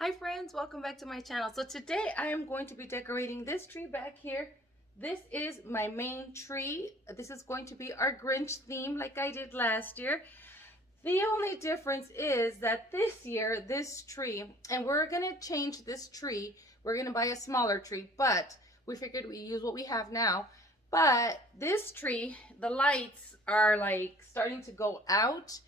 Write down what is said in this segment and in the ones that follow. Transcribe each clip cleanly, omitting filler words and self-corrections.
Hi friends, welcome back to my channel. So today I am going to be decorating this tree back here. This is my main tree. This is going to be our Grinch theme like I did last year. The only difference is that this year, this tree, and we're going to change this tree. We're going to buy a smaller tree, but we figured we use what we have now. But this tree, the lights are like starting to go out.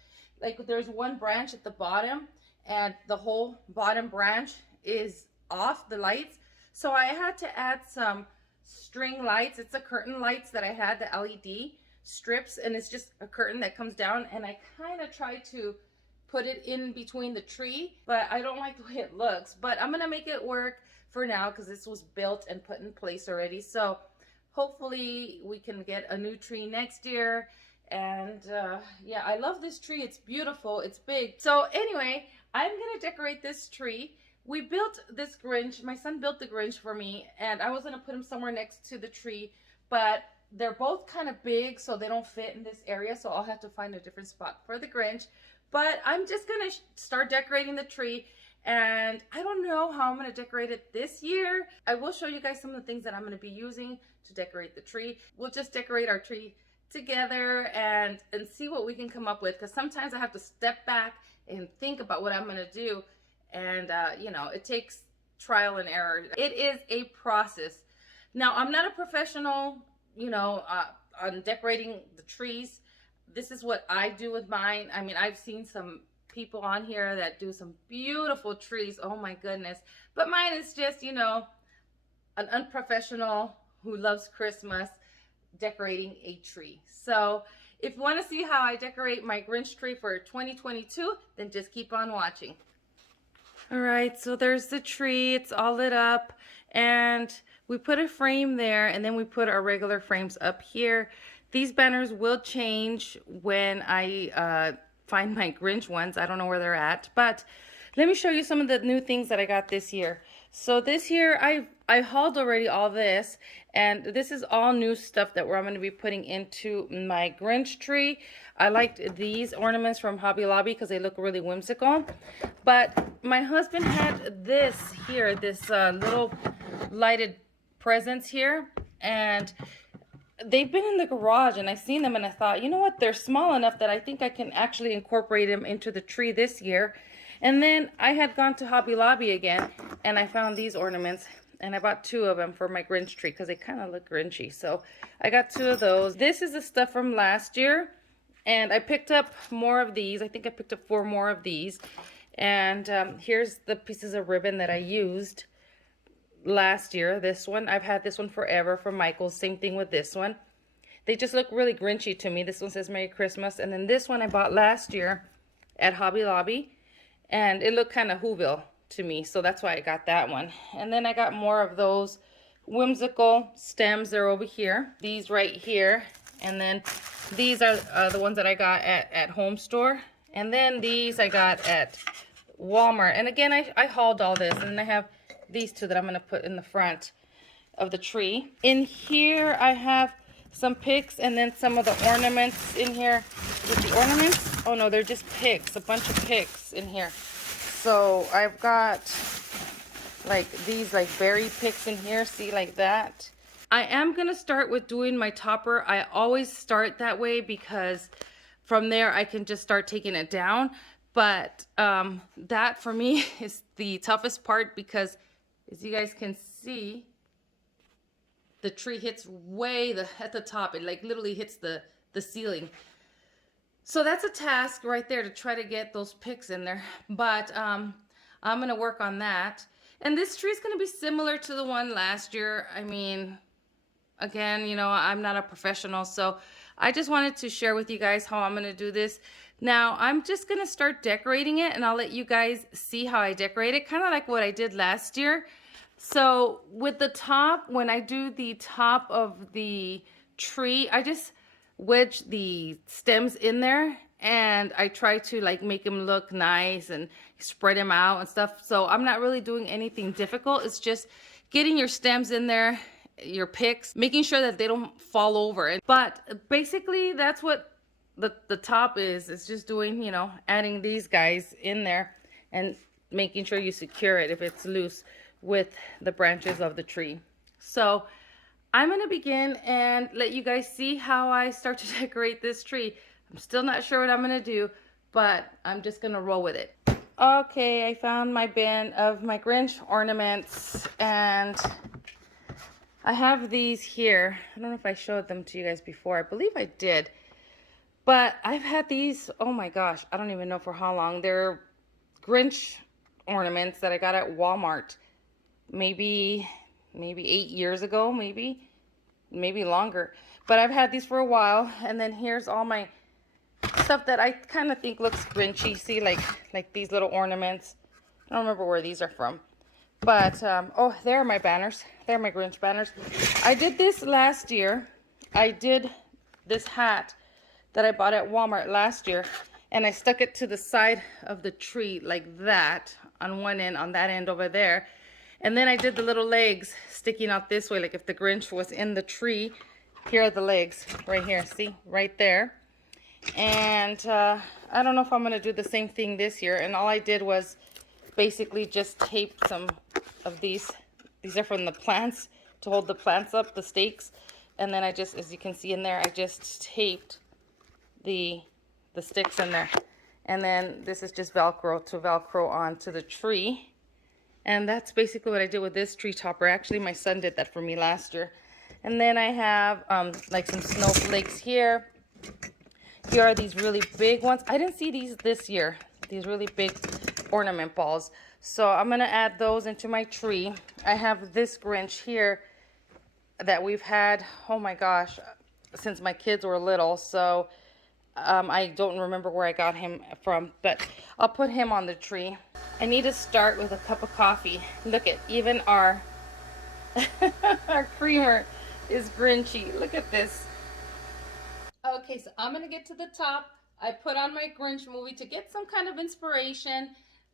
Like there's one branch at the bottom and the whole bottom branch is off the lights. So I had to add some string lights. It's the curtain lights that I had, the LED strips, and it's just a curtain that comes down, and I kind of tried to put it in between the tree, but I don't like the way it looks. But I'm gonna make it work for now because this was built and put in place already. So hopefully we can get a new tree next year. And yeah, I love this tree. It's beautiful, it's big. So anyway, I'm gonna decorate this tree. We built this Grinch. My son built the Grinch for me, and I was gonna put him somewhere next to the tree, but they're both kind of big, so they don't fit in this area, so I'll have to find a different spot for the Grinch. But I'm just gonna start decorating the tree, and I don't know how I'm gonna decorate it this year. I will show you guys some of the things that I'm gonna be using to decorate the tree. We'll just decorate our tree together and see what we can come up with, because sometimes I have to step back and think about what I'm gonna do, and you know, it takes trial and error. It is a process. Now, I'm not a professional, you know, on decorating the trees. This is what I do with mine. I mean, I've seen some people on here that do some beautiful trees. Oh my goodness. But mine is just, you know, an unprofessional who loves Christmas decorating a tree. So if you want to see how I decorate my Grinch tree for 2022, then just keep on watching. All right, so there's the tree. It's all lit up, and we put a frame there, and then we put our regular frames up here. These banners will change when I find my Grinch ones. I don't know where they're at, but let me show you some of the new things that I got this year. So this year I hauled already all this, and this is all new stuff that I'm going to be putting into my Grinch tree. I liked these ornaments from Hobby Lobby because they look really whimsical. But my husband had this here, this little lighted presents here, and they've been in the garage, and I've seen them, and I thought, you know what, they're small enough that I think I can actually incorporate them into the tree this year. And then I had gone to Hobby Lobby again, and I found these ornaments, and I bought 2 of them for my Grinch tree because they kind of look Grinchy. So I got 2 of those. This is the stuff from last year, and I picked up more of these. I think I picked up 4 more of these. And here's the pieces of ribbon that I used last year. This one, I've had this one forever from Michael's. Same thing with this one. They just look really Grinchy to me. This one says Merry Christmas. And then this one I bought last year at Hobby Lobby, and it looked kind of Whoville to me, so that's why I got that one. And then I got more of those whimsical stems. They're over here. These right here. And then these are the ones that I got at Home Store. And then these I got at Walmart. And again, I hauled all this. And then I have these 2 that I'm going to put in the front of the tree. In here I have some picks, and then some of the ornaments in here. With the ornaments? Oh no, they're just picks. A bunch of picks in here. So I've got like these like berry picks in here. See, like that. I am going to start with doing my topper. I always start that way because from there I can just start taking it down. But that for me is the toughest part because, as you guys can see, the tree hits way at the top. It like literally hits the ceiling. So that's a task right there to try to get those picks in there. But I'm going to work on that. And this tree is going to be similar to the one last year. I mean, again, you know, I'm not a professional, so I just wanted to share with you guys how I'm going to do this. Now, I'm just going to start decorating it, and I'll let you guys see how I decorate it, kind of like what I did last year. So with the top, when I do the top of the tree, I just wedge the stems in there, and I try to like make them look nice and spread them out and stuff. So I'm not really doing anything difficult. It's just getting your stems in there, your picks, making sure that they don't fall over. But basically that's what the top is. It's just doing, you know, adding these guys in there and making sure you secure it if it's loose with the branches of the tree. So I'm going to begin and let you guys see how I start to decorate this tree. I'm still not sure what I'm going to do, but I'm just going to roll with it. Okay, I found my bin of my Grinch ornaments, and I have these here. I don't know if I showed them to you guys before. I believe I did. But I've had these, oh my gosh, I don't even know for how long. They're Grinch ornaments that I got at Walmart maybe 8 years ago, maybe longer. But I've had these for a while, and then here's all my stuff that I kind of think looks Grinchy. See, like these little ornaments. I don't remember where these are from. But, oh, there are my banners. There are my Grinch banners. I did this last year. I did this hat that I bought at Walmart last year, and I stuck it to the side of the tree like that on one end, on that end over there. And then I did the little legs sticking out this way, like if the Grinch was in the tree. Here are the legs right here, see, right there. And I don't know if I'm going to do the same thing this year. And all I did was basically just tape some of these. These are from the plants to hold the plants up, the stakes. And then I just, as you can see in there, I just taped the sticks in there. And then this is just Velcro to Velcro onto the tree. And that's basically what I did with this tree topper. Actually, my son did that for me last year. And then I have like some snowflakes here. Here are these really big ones. I didn't see these this year. These really big ornament balls. So I'm going to add those into my tree. I have this Grinch here that we've had, oh my gosh, since my kids were little. So I don't remember where I got him from, but I'll put him on the tree. I need to start with a cup of coffee. Look at, even our our creamer is Grinchy. Look at this. Okay, so I'm gonna get to the top. I put on my Grinch movie to get some kind of inspiration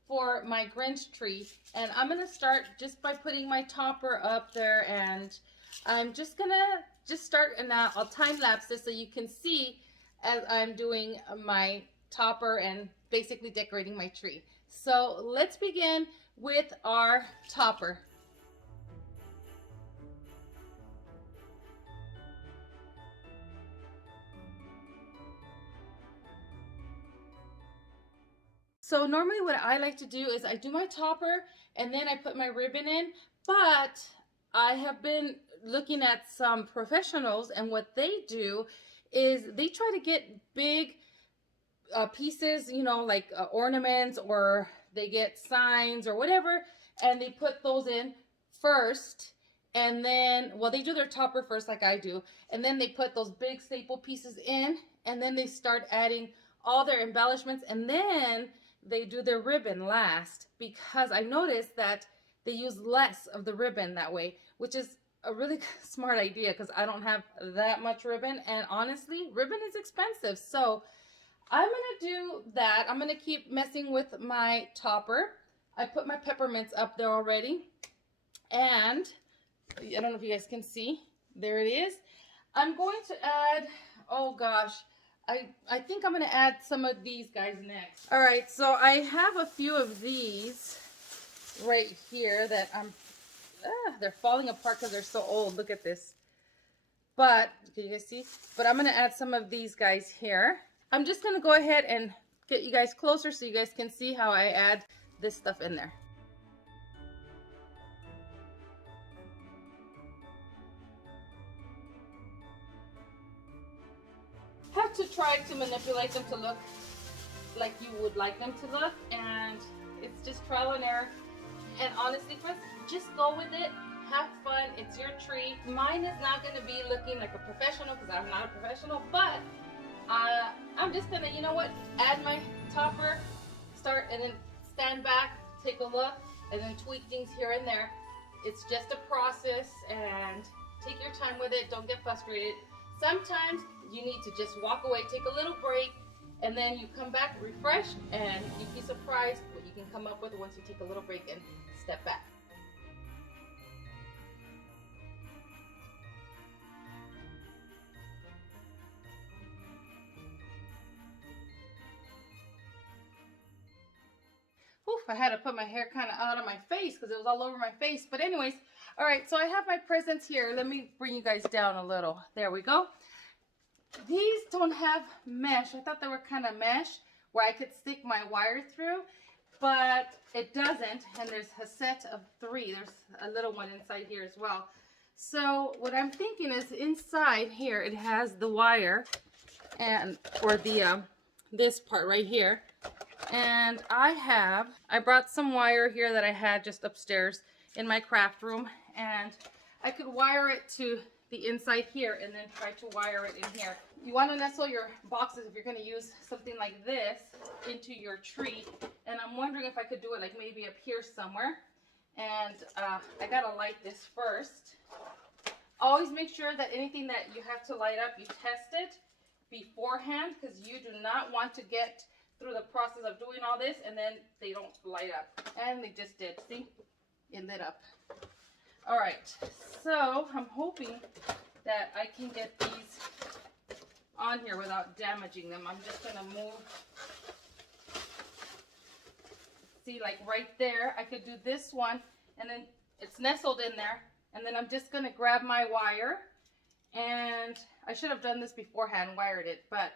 for my Grinch tree, and I'm gonna start just by putting my topper up there, and I'm just gonna start, and now I'll time lapse this so you can see as I'm doing my topper and basically decorating my tree. So let's begin with our topper. So normally what I like to do is I do my topper and then I put my ribbon in, but I have been looking at some professionals, and what they do is they try to get big pieces, you know, like ornaments, or they get signs or whatever, and they put those in first. And then, well, they do their topper first like I do, and then they put those big staple pieces in, and then they start adding all their embellishments, and then they do their ribbon last, because I noticed that they use less of the ribbon that way, which is a really smart idea because I don't have that much ribbon, and honestly, ribbon is expensive. So I'm gonna do that. I'm gonna keep messing with my topper. I put my peppermints up there already, and I don't know if you guys can see, there it is. I'm going to add, oh gosh, I think I'm going to add some of these guys next. All right, so I have a few of these right here that they're falling apart because they're so old. Look at this. But, can you guys see? But I'm going to add some of these guys here. I'm just going to go ahead and get you guys closer so you guys can see how I add this stuff in there. Have to try to manipulate them to look like you would like them to look, and it's just trial and error. And honestly, friends, just go with it, have fun. It's your tree. Mine is not going to be looking like a professional because I'm not a professional, but I'm just gonna, you know what, add my topper, start, and then stand back, take a look, and then tweak things here and there. It's just a process, and take your time with it. Don't get frustrated. Sometimes you need to just walk away, take a little break, and then you come back refreshed, and you'd be surprised what you can come up with once you take a little break and step back. Whew, I had to put my hair kind of out of my face because it was all over my face. But anyways, all right, so I have my presents here. Let me bring you guys down a little. There we go. These don't have mesh. I thought they were kind of mesh where I could stick my wire through, but it doesn't. And there's a set of 3. There's a little one inside here as well. So what I'm thinking is inside here, it has the wire and, or the, this part right here. And I brought some wire here that I had just upstairs in my craft room, and I could wire it to the inside here and then try to wire it in here. You want to nestle your boxes if you're going to use something like this into your tree, and I'm wondering if I could do it like maybe up here somewhere. And I gotta light this first. Always make sure that anything that you have to light up, you test it beforehand, because you do not want to get through the process of doing all this and then they don't light up. And they just did. See? It lit up. All right. So I'm hoping that I can get these on here without damaging them. I'm just going to move. See, like right there, I could do this one and then it's nestled in there. And then I'm just going to grab my wire, and I should have done this beforehand, wired it, but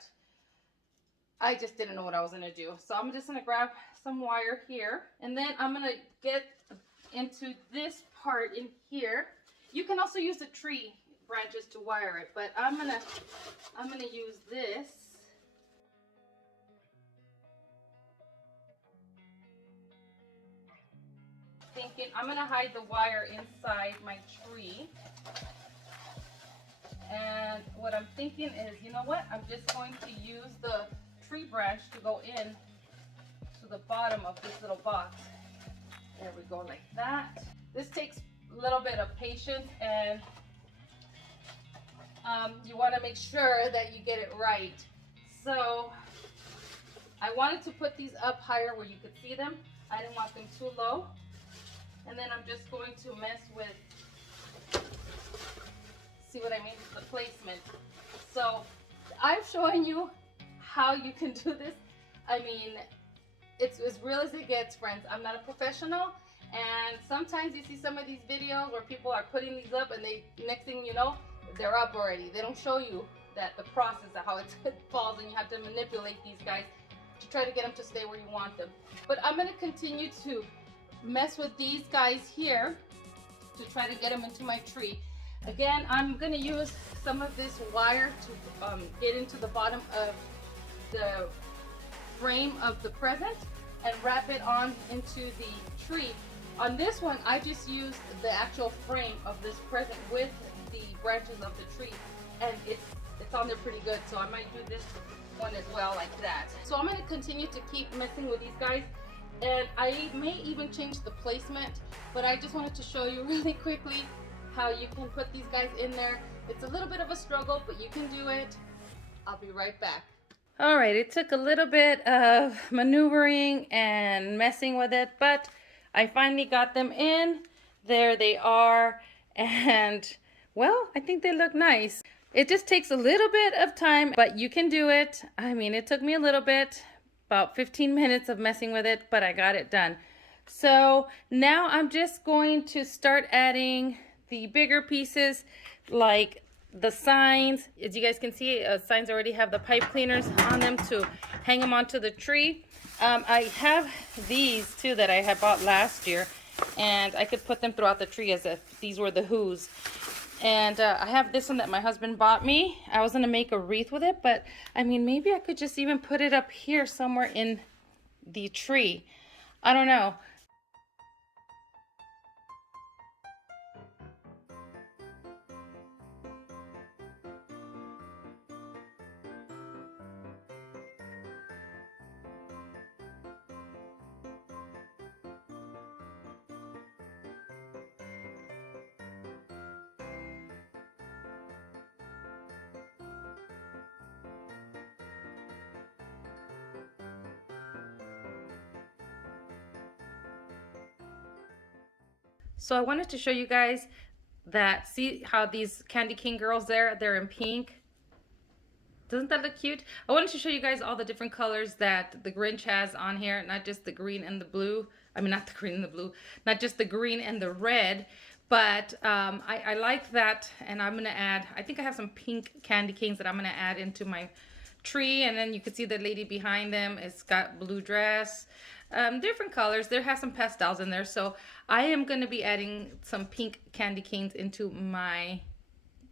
I just didn't know what I was going to do. So I'm just going to grab some wire here, and then I'm going to get into this part in here. You can also use the tree branches to wire it, but I'm going to use this. Thinking I'm going to hide the wire inside my tree. And what I'm thinking is, you know what? I'm just going to use the tree branch to go in to the bottom of this little box. There we go, like that. This takes a little bit of patience, and you want to make sure that you get it right. So I wanted to put these up higher where you could see them. I didn't want them too low. And then I'm just going to mess with, see what I mean, the placement. So I'm showing you how you can do this. I mean, it's as real as it gets, friends. I'm not a professional, and sometimes you see some of these videos where people are putting these up and they, next thing you know, they're up already. They don't show you that the process of how it falls, and you have to manipulate these guys to try to get them to stay where you want them. But I'm going to continue to mess with these guys here to try to get them into my tree. Again, I'm going to use some of this wire to get into the bottom of the frame of the present and wrap it on into the tree. On this one, I just used the actual frame of this present with the branches of the tree, and it's on there pretty good, so I might do this one as well like that. So I'm going to continue to keep messing with these guys, and I may even change the placement, but I just wanted to show you really quickly how you can put these guys in there. It's a little bit of a struggle, but you can do it. I'll be right back. All right, it took a little bit of maneuvering and messing with it, but I finally got them in. There they are, and well, I think they look nice. It just takes a little bit of time, but you can do it. I mean, it took me a little bit, about 15 minutes of messing with it, but I got it done. So now I'm just going to start adding the bigger pieces, like the signs. As you guys can see, signs already have the pipe cleaners on them to hang them onto the tree. I have these too that I had bought last year, and I could put them throughout the tree as if these were the who's. And I have this one that my husband bought me. I was going to make a wreath with it, but I mean, maybe I could just even put it up here somewhere in the tree. I don't know. So I wanted to show you guys that, see how these Candy King girls there, they're in pink. Doesn't that look cute? I wanted to show you guys all the different colors that the Grinch has on here, not just the green and the blue. I mean, not the green and the blue, not just the green and the red, but I like that, and I'm gonna add, I think I have some pink candy canes that I'm gonna add into my tree, and then you can see the lady behind them. It's got blue dress, different colors. There has some pastels in there, so I am gonna be adding some pink candy canes into my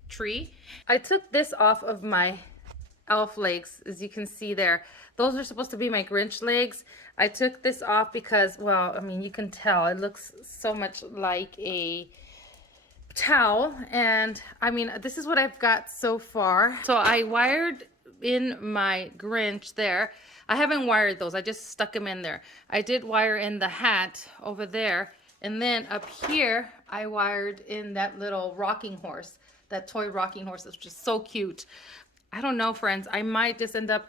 tree. I took this off of my elf legs, as you can see there. Those are supposed to be my Grinch legs. I took this off because, well, I mean, you can tell it looks so much like a towel, and I mean, this is what I've got so far. So I wired in my Grinch there. I haven't wired those, I just stuck them in there. I did wire in the hat over there, and then up here I wired in that little rocking horse, that toy rocking horse. It's just so cute. I don't know, friends. I might just end up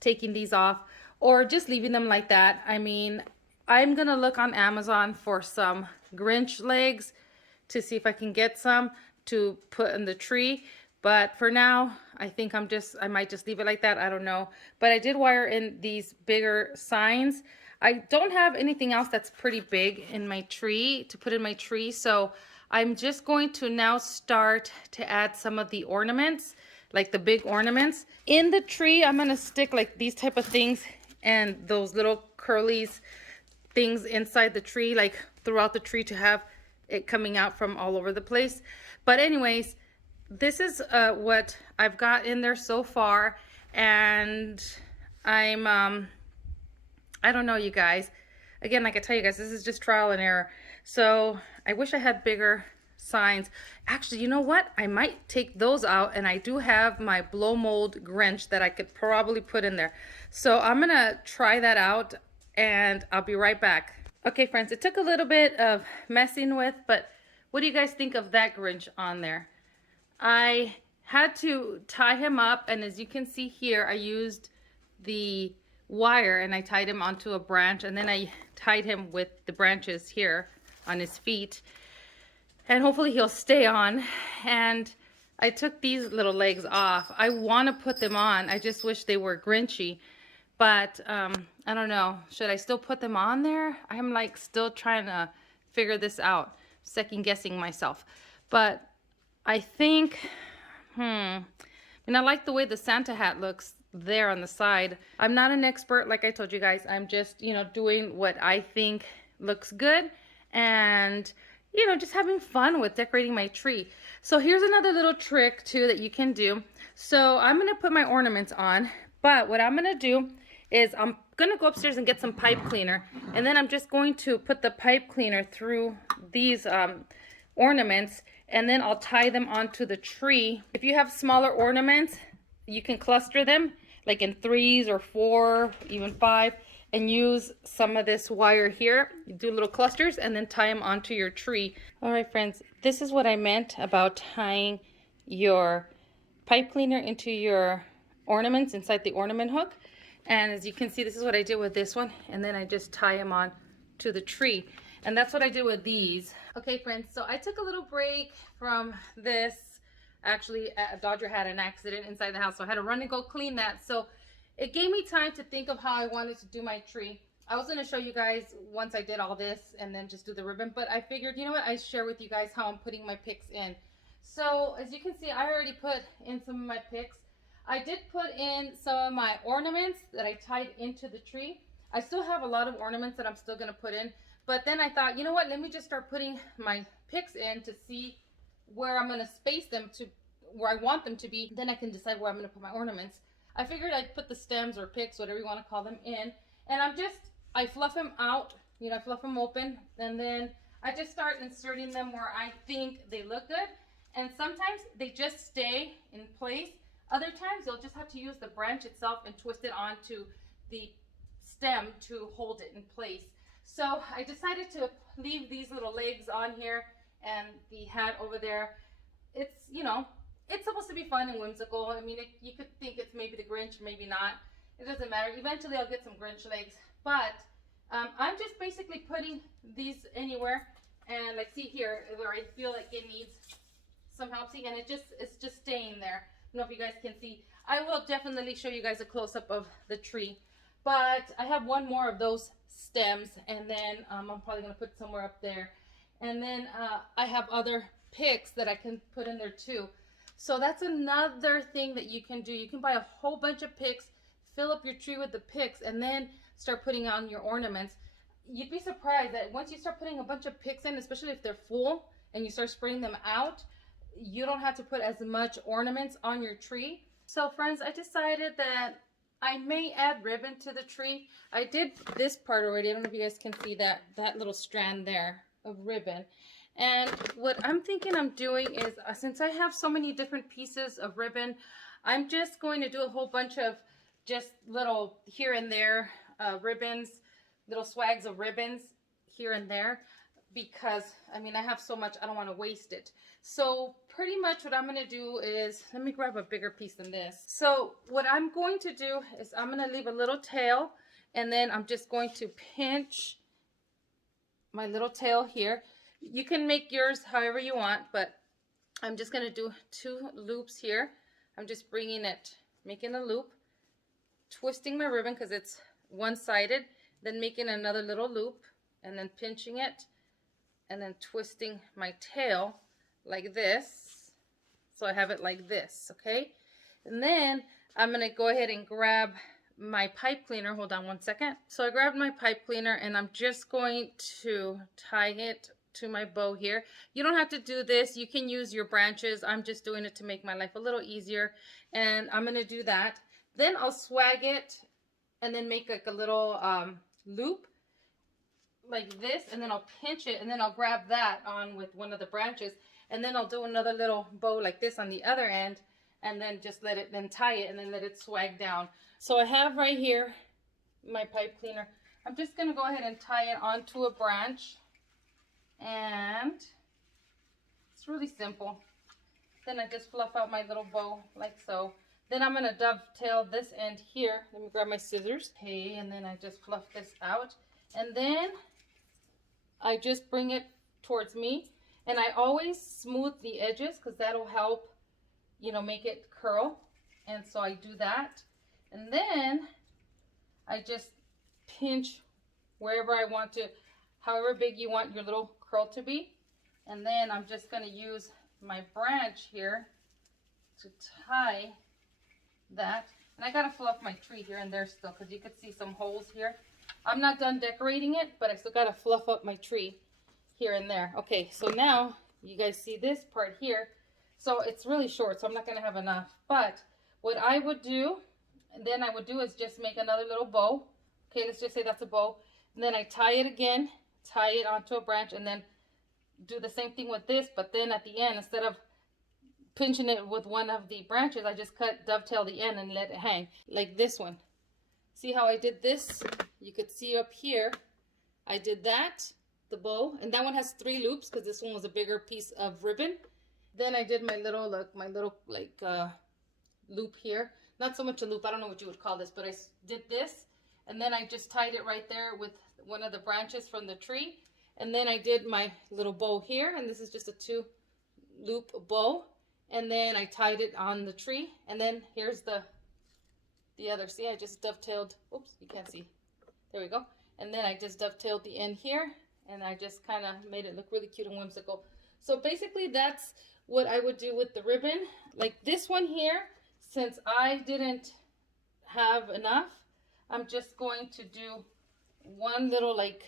taking these off or just leaving them like that. I mean, I'm going to look on Amazon for some Grinch legs to see if I can get some to put in the tree. But for now, I think I might just leave it like that. I don't know. But I did wire in these bigger signs. I don't have anything else that's pretty big in my tree to put in my tree. So I'm just going to now start to add some of the ornaments, like the big ornaments. In the tree, I'm gonna stick like these type of things and those little curlies things inside the tree, like throughout the tree, to have it coming out from all over the place. But anyways, this is what I've got in there so far, and I'm I don't know, you guys. Again, like I tell you guys, this is just trial and error. So I wish I had bigger signs. Actually, you know what? I might take those out, and I do have my blow mold Grinch that I could probably put in there. So I'm gonna try that out, and I'll be right back. Okay, friends, it took a little bit of messing with, but what do you guys think of that Grinch on there? I had to tie him up, and as you can see here, I used the wire and I tied him onto a branch, and then I tied him with the branches here on his feet, and hopefully he'll stay on. And I took these little legs off. I want to put them on. I just wish they were Grinchy, but I don't know. Should I still put them on there? I'm like still trying to figure this out, second guessing myself. But I think, and I like the way the Santa hat looks there on the side. I'm not an expert, like I told you guys. I'm just, doing what I think looks good, and just having fun with decorating my tree. So here's another little trick too that you can do. So I'm gonna put my ornaments on, but what I'm gonna do is I'm gonna go upstairs and get some pipe cleaner, and then I'm just going to put the pipe cleaner through these ornaments, and then I'll tie them onto the tree. If you have smaller ornaments, you can cluster them like in 3s or 4, even 5, and use some of this wire here. You do little clusters and then tie them onto your tree. All right, friends, this is what I meant about tying your pipe cleaner into your ornaments inside the ornament hook. And as you can see, this is what I did with this one, and then I just tie them on to the tree. And that's what I did with these. Okay, friends, so I took a little break from this. Actually, Dodger had an accident inside the house, so I had to run and go clean that. So it gave me time to think of how I wanted to do my tree. I was going to show you guys once I did all this and then just do the ribbon, but I figured, you know what, I share with you guys how I'm putting my picks in. So as you can see, I already put in some of my picks. I did put in some of my ornaments that I tied into the tree. I still have a lot of ornaments that I'm still going to put in, but then I thought, you know what, let me just start putting my picks in to see where I'm going to space them to where I want them to be. Then I can decide where I'm going to put my ornaments. I figured I'd put the stems or picks, whatever you want to call them, in, and I fluff them out, I fluff them open, and then I just start inserting them where I think they look good. And sometimes they just stay in place. Other times you'll just have to use the branch itself and twist it onto the stem to hold it in place. So I decided to leave these little legs on here and the hat over there. It's, it's supposed to be fun and whimsical. I mean, you could think it's maybe the Grinch, maybe not. It doesn't matter. Eventually I'll get some Grinch legs. But I'm just basically putting these anywhere. And see here where I feel like it needs some help. See, and it's just staying there. don't know if you guys can see. I will definitely show you guys a close-up of the tree. But I have one more of those stems, and then I'm probably going to put somewhere up there. And then I have other picks that I can put in there too. So that's another thing that you can do. You can buy a whole bunch of picks, fill up your tree with the picks, and then start putting on your ornaments. You'd be surprised that once you start putting a bunch of picks in, especially if they're full, and you start spraying them out, you don't have to put as much ornaments on your tree. So friends, I decided that I may add ribbon to the tree. I did this part already. I don't know if you guys can see that little strand there of ribbon. And what I'm thinking I'm doing is, since I have so many different pieces of ribbon, I'm just going to do a whole bunch of just little here and there ribbons, little swags of ribbons here and there, because I mean, I have so much, I don't want to waste it. So pretty much what I'm going to do is, let me grab a bigger piece than this. So what I'm going to do is I'm going to leave a little tail, and then I'm just going to pinch my little tail here. You can make yours however you want, but I'm just going to do 2 loops here. I'm just bringing it, making a loop, twisting my ribbon because it's one-sided, then making another little loop, and then pinching it, and then twisting my tail like this. So I have it like this, okay? And then I'm going to go ahead and grab my pipe cleaner. Hold on one second. So I grabbed my pipe cleaner, and I'm just going to tie it to my bow here. You don't have to do this. You can use your branches. I'm just doing it to make my life a little easier. And I'm going to do that. Then I'll swag it and then make like a little loop like this, and then I'll pinch it, and then I'll grab that on with one of the branches, and then I'll do another little bow like this on the other end, and then just let it, then tie it, and then let it swag down. So I have right here my pipe cleaner. I'm just going to go ahead and tie it onto a branch, and it's really simple. Then I just fluff out my little bow like so. Then I'm going to dovetail this end here. Let me grab my scissors. Okay, and then I just fluff this out. And then I just bring it towards me. And I always smooth the edges because that'll help, you know, make it curl. And so I do that. And then I just pinch wherever I want to, however big you want your little curl to be. And then I'm just going to use my branch here to tie that. And I got to fluff my tree here and there still because you could see some holes here. I'm not done decorating it, but I still got to fluff up my tree here and there. Okay, so now you guys see this part here. So it's really short, so I'm not going to have enough. But what I would do, and then I would do, is just make another little bow. Okay, let's just say that's a bow. And then I tie it again, tie it onto a branch, and then do the same thing with this. But then at the end, instead of pinching it with one of the branches, I just dovetail the end and let it hang like this one. See how I did this? You could see up here, I did that, the bow, and that one has 3 loops because this one was a bigger piece of ribbon. Then I did my little, loop here. Not so much a loop, I don't know what you would call this, but I did this, and then I just tied it right there with one of the branches from the tree. And then I did my little bow here, and this is just a 2-loop bow. And then I tied it on the tree, and then here's the other. See, I just dovetailed. Oops, you can't see. There we go. And then I just dovetailed the end here, and I just kind of made it look really cute and whimsical. So basically that's what I would do with the ribbon. Like this one here, since I didn't have enough, I'm just going to do one little like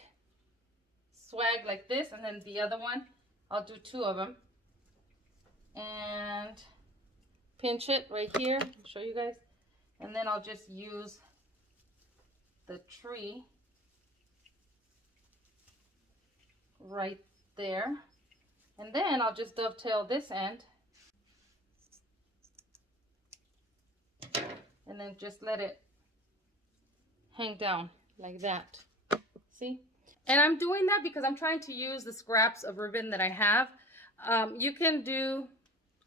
swag like this, and then the other one, I'll do 2 of them. And pinch it right here. I'll show you guys. And then I'll just use the tree right there. And then I'll just dovetail this end. And then just let it hang down like that. See? And I'm doing that because I'm trying to use the scraps of ribbon that I have. You can do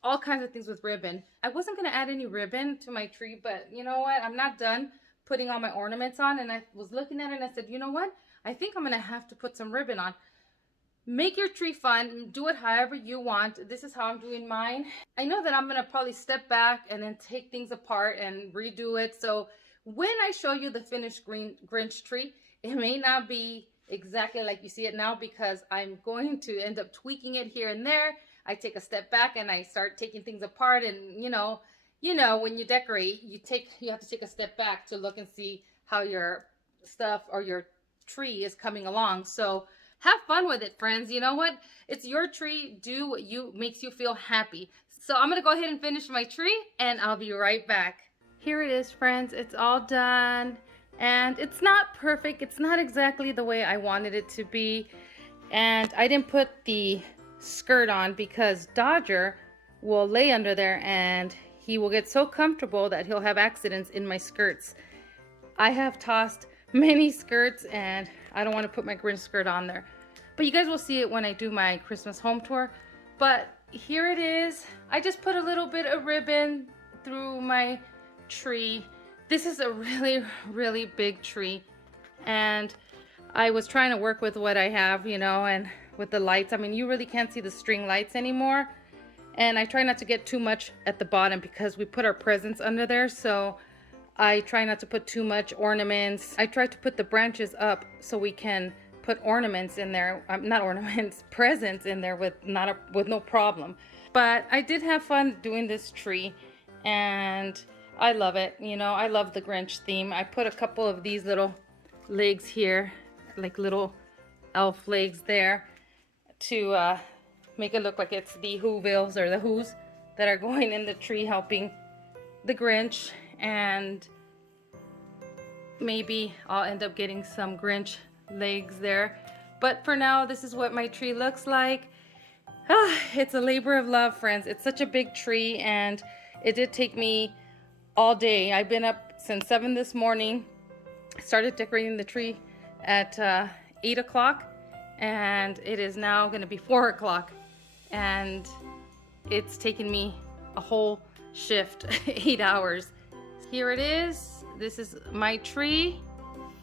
all kinds of things with ribbon. I wasn't going to add any ribbon to my tree, but you know what? I'm not done putting all my ornaments on, and I was looking at it and I said, you know what? I think I'm going to have to put some ribbon on. Make your tree fun. Do it however you want. This is how I'm doing mine. I know that I'm going to probably step back and then take things apart and redo it. So when I show you the finished Grinch tree, it may not be exactly like you see it now because I'm going to end up tweaking it here and there. I take a step back and I start taking things apart, and when you decorate, you have to take a step back to look and see how your stuff or your tree is coming along. So have fun with it, friends. You know what? It's your tree. Do what makes you feel happy. So I'm going to go ahead and finish my tree, and I'll be right back. Here it is, friends. It's all done. And it's not perfect. It's not exactly the way I wanted it to be. And I didn't put the skirt on because Dodger will lay under there and he will get so comfortable that he'll have accidents in my skirts. I have tossed many skirts and I don't want to put my Grinch skirt on there. But you guys will see it when I do my Christmas home tour. But here it is. I just put a little bit of ribbon through my tree. This is a really, really big tree. And I was trying to work with what I have, and with the lights. I mean, you really can't see the string lights anymore. And I try not to get too much at the bottom because we put our presents under there. So I try not to put too much ornaments. I try to put the branches up so we can put ornaments in there. Not ornaments, presents in there with no problem. But I did have fun doing this tree and I love it. I love the Grinch theme. I put a couple of these little legs here, like little elf legs there, to make it look like it's the Whovilles or the Who's that are going in the tree helping the Grinch. And maybe I'll end up getting some Grinch legs there. But for now, this is what my tree looks like. It's a labor of love, friends. It's such a big tree and it did take me all day. I've been up since 7 this morning. Started decorating the tree at 8 o'clock and it is now going to be 4 o'clock and it's taken me a whole shift, 8 hours. Here it is. This is my tree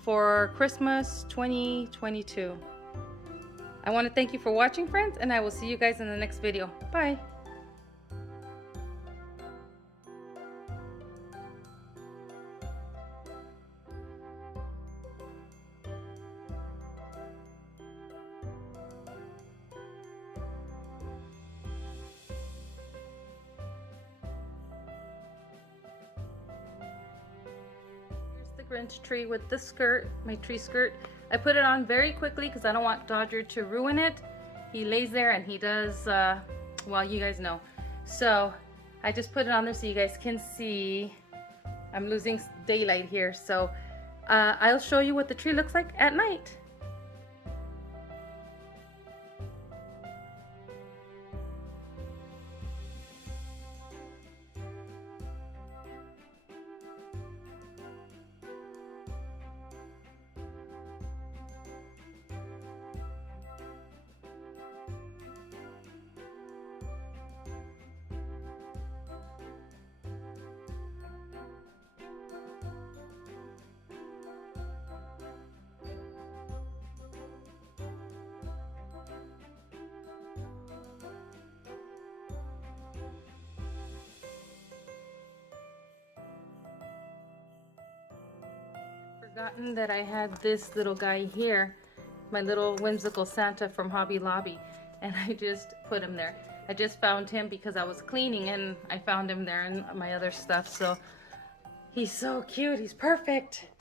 for Christmas 2022. I want to thank you for watching, friends, and I will see you guys in the next video. Bye. Grinch tree with the skirt, my tree skirt. I put it on very quickly because I don't want Dodger to ruin it. He lays there and he does, well, you guys know. So I just put it on there so you guys can see. I'm losing daylight here. So I'll show you what the tree looks like at night. Forgotten that I had this little guy here, my little whimsical Santa from Hobby Lobby, and I just put him there. I just found him because I was cleaning and I found him there and my other stuff. So he's so cute. He's perfect.